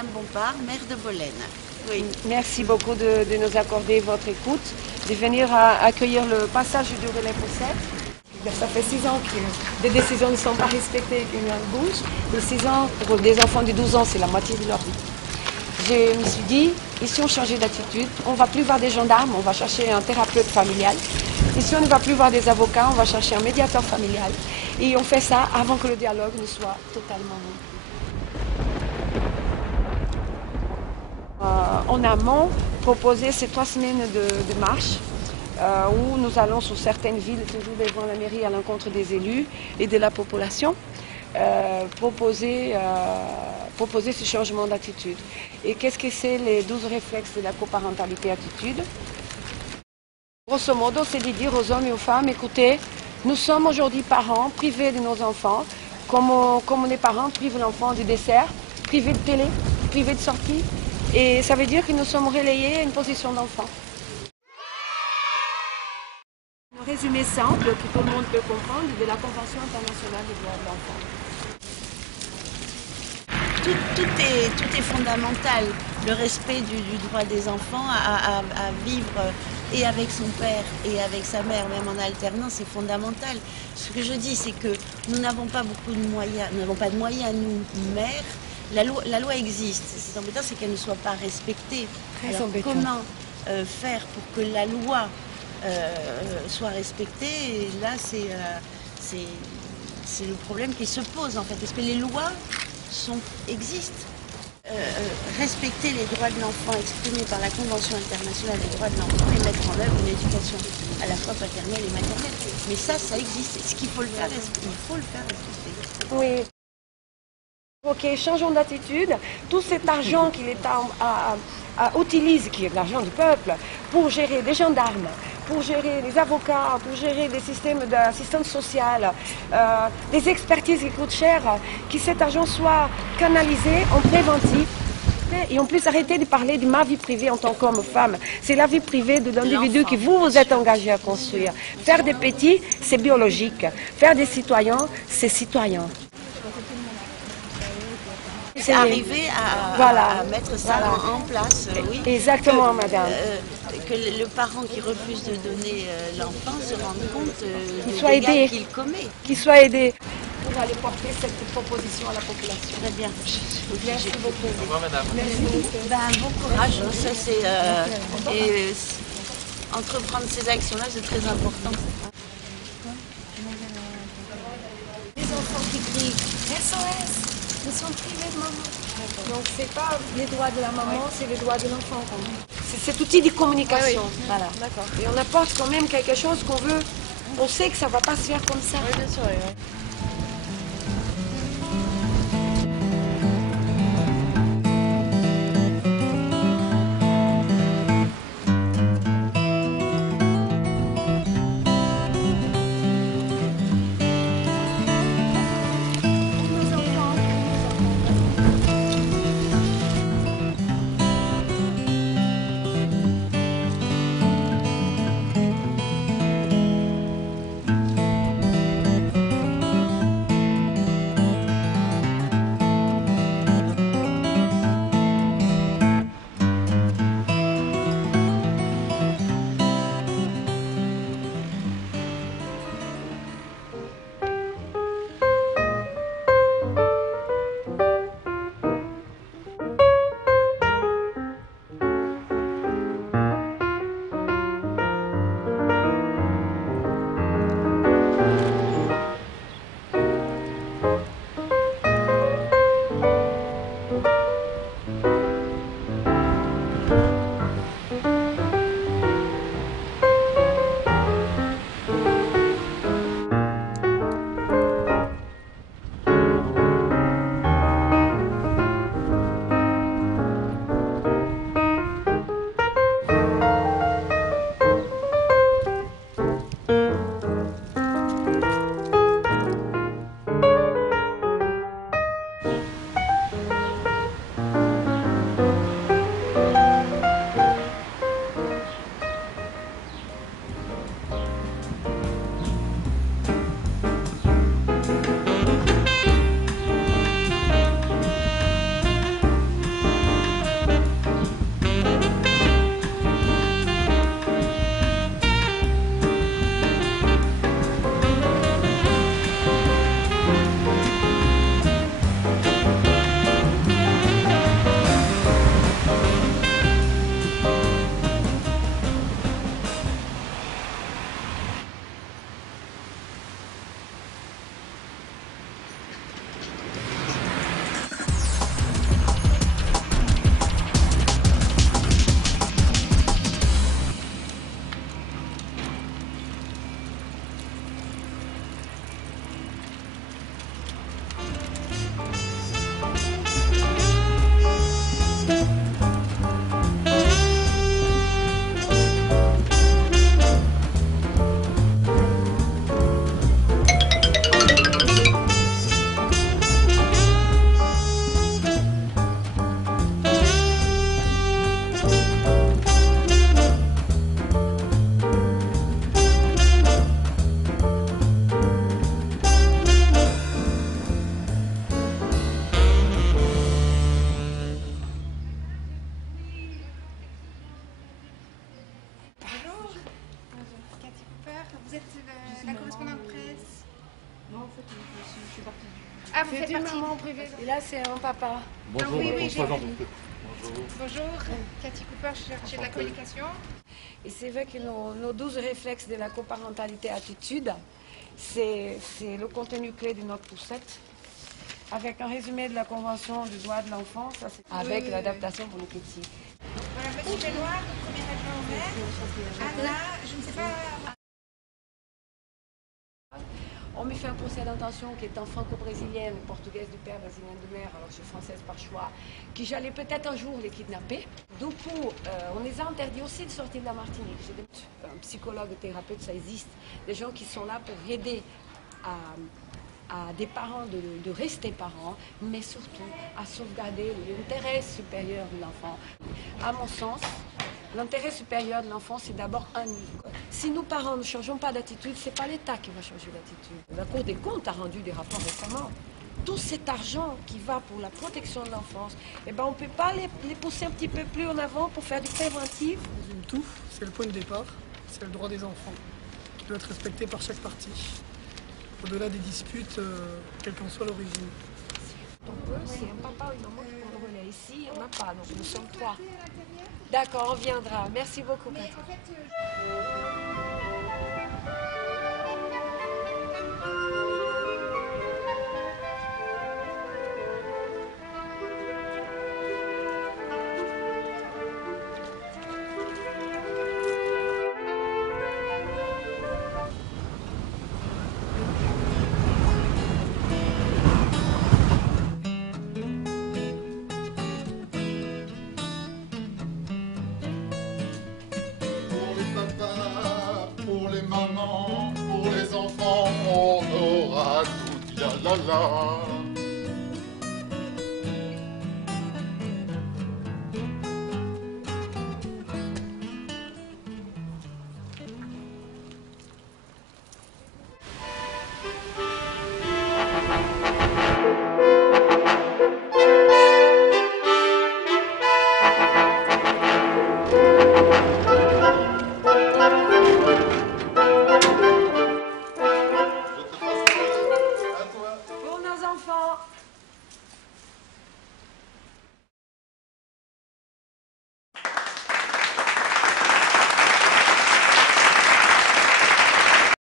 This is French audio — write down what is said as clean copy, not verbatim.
Madame Bompard, maire de Bolène. Oui. Merci beaucoup de nous accorder votre écoute, de venir accueillir le passage du relais pour 7. Ça fait 6 ans que des décisions ne sont pas respectées et qu'il y a une bouge. Et 6 ans, pour des enfants de 12 ans, c'est la moitié de leur vie. Je me suis dit, ici on change d'attitude, on ne va plus voir des gendarmes, on va chercher un thérapeute familial. Ici on ne va plus voir des avocats, on va chercher un médiateur familial. Et on fait ça avant que le dialogue ne soit totalement rompu. En amont, proposer ces 3 semaines de marche où nous allons sur certaines villes, toujours devant la mairie, à l'encontre des élus et de la population, proposer ce changement d'attitude. Et qu'est-ce que c'est les 12 réflexes de la coparentalité attitude? Grosso modo, c'est de dire aux hommes et aux femmes, écoutez, nous sommes aujourd'hui parents privés de nos enfants, comme les parents privent l'enfant du dessert, privés de télé, privés de sortie. Et ça veut dire que nous sommes relayés à une position d'enfant. Un résumé simple que tout le monde peut comprendre de la Convention internationale des droits de l'enfant. Tout est fondamental. Le respect du droit des enfants à vivre et avec son père et avec sa mère, même en alternance, c'est fondamental. Ce que je dis, c'est que nous n'avons pas beaucoup de moyens, nous n'avons pas de moyens, nous, mères. La loi existe. C'est embêtant, c'est qu'elle ne soit pas respectée. Alors, comment faire pour que la loi soit respectée? Et là, c'est le problème qui se pose, en fait. Parce que les lois existent. Respecter les droits de l'enfant exprimés par la Convention internationale des droits de l'enfant et mettre en œuvre une éducation à la fois paternelle et maternelle. Mais ça existe. Ce qu'il faut le faire, il faut le faire respecter. Oui. Ok, changeons d'attitude. Tout cet argent que l'État utilise, qui est de l'argent du peuple, pour gérer des gendarmes, pour gérer des avocats, pour gérer des systèmes d'assistance sociale, des expertises qui coûtent cher, que cet argent soit canalisé en préventif. Et en plus, arrêtez de parler de ma vie privée en tant qu'homme femme. C'est la vie privée de l'individu que vous êtes engagé à construire. Faire des petits, c'est biologique. Faire des citoyens, c'est citoyen. C'est arriver à mettre ça en place, oui. Exactement, madame. Que le parent qui refuse de donner l'enfant se rende compte qu'il soit aidé, qu'il commet. Qu'il soit aidé. Pour aller porter cette proposition à la population. Très bien. Merci beaucoup. Au revoir, madame. Merci beaucoup. Bon courage. Ça, et entreprendre ces actions-là, c'est très important. Les enfants qui crient SOS. Ils sont privés de maman. Donc c'est pas les droits de la maman, c'est les droits de l'enfant. C'est cet outil de communication. Oui. Voilà. D'accord. Et on apporte quand même quelque chose qu'on veut. On sait que ça ne va pas se faire comme ça. Oui, bien sûr. Oui. fait, je suis partie du... Ah, vous C'est faites une partie. maman privée. Et là, c'est un papa. Bonjour, oui, oui, François j'ai Jean. vu. Bonjour. Bonjour, Cathy Cooper, chercher de la communication. Et c'est vrai que nos 12 réflexes de la coparentalité attitude, c'est le contenu clé de notre poussette, avec un résumé de la Convention du droit de l'enfant, avec oui, l'adaptation pour les petits. Voilà, Monsieur Belloir, le premier adjoint au maire. Anna, je ne sais pas... On me fait un procès d'intention qui est en franco-brésilienne, portugaise du père, brésilienne de mère, alors je suis française par choix, qui j'allais peut-être un jour les kidnapper. Du coup, on les a interdits aussi de sortir de la Martinique. Un psychologue, thérapeute, ça existe. Des gens qui sont là pour aider à des parents de rester parents, mais surtout à sauvegarder l'intérêt supérieur de l'enfant. À mon sens, l'intérêt supérieur de l'enfant, c'est d'abord un niveau. Si nous, parents, ne changeons pas d'attitude, ce n'est pas l'État qui va changer d'attitude. La Cour des comptes a rendu des rapports récemment. Tout cet argent qui va pour la protection de l'enfance, eh ben, on ne peut pas les pousser un petit peu plus en avant pour faire du préventif. Résume tout, c'est le point de départ, c'est le droit des enfants, qui doit être respecté par chaque partie, au-delà des disputes, quelle qu'en soit l'origine. On peut, c'est un papa ou une maman qui prend le relais. Ici, on n'a pas, donc nous sommes 3. D'accord, on viendra. Merci beaucoup, Cathy. En fait, Pour les papas, pour les mamans, pour les enfants, on aura tout, ya la la.